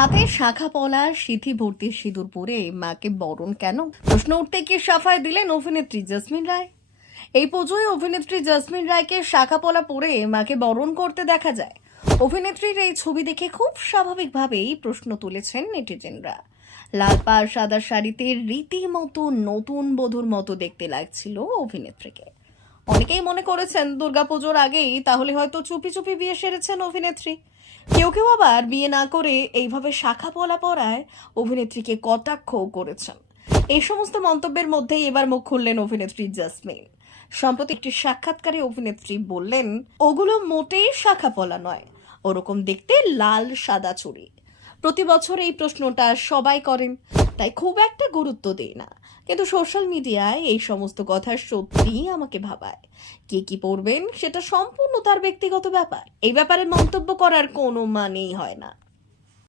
হাতে শাখা পলা, সিথি ভর্তি সিঁদুর পরে মাকে বরণ কেন? প্রশ্ন উঠতে কি সাফায় দিলেন অভিনেত্রী জেসমিন রায়। এই পুজোয় অভিনেত্রী জেসমিন রায়কে শাখা পলা পরে মাকে বরণ করতে দেখা যায়। অভিনেত্রীর এই ছবি দেখে খুব স্বাভাবিকভাবেই প্রশ্ন তুলেছেন নেটিজেনরা। লাল পাড়, সাদা শাড়িতে রীতিমতো নতুন বধূর মতো দেখতে লাগছিল অভিনেত্রীকে। অনেকেই মনে করেছেন দুর্গাপুজোর আগেই তাহলে হয়তো চুপি চুপি বিয়ে সেরেছেন অভিনেত্রী। কেউ কেউ আবার বিয়ে না করে এইভাবে শাখা পলা পড়ায় অভিনেত্রীকে কটাক্ষ করেছেন। এই সমস্ত মন্তব্যের মধ্যেই এবার মুখ খুললেন অভিনেত্রী জাসমিন। সম্প্রতি একটি সাক্ষাৎকারে অভিনেত্রী বললেন, ওগুলো মোটেই শাখা পলা নয়, ওরকম দেখতে লাল সাদা চুড়ি। প্রতি বছর এই প্রশ্নটা সবাই করেন। তাই খুব একটা গুরুত্ব দেই না। কিন্তু সোশ্যাল মিডিয়ায় এই সমস্ত কথা সত্যিই আমাকে ভাবায়। কে কি পড়বেন সেটা সম্পূর্ণ তার ব্যক্তিগত ব্যাপার। এই ব্যাপারে মন্তব্য করার কোনো মানেই হয় না।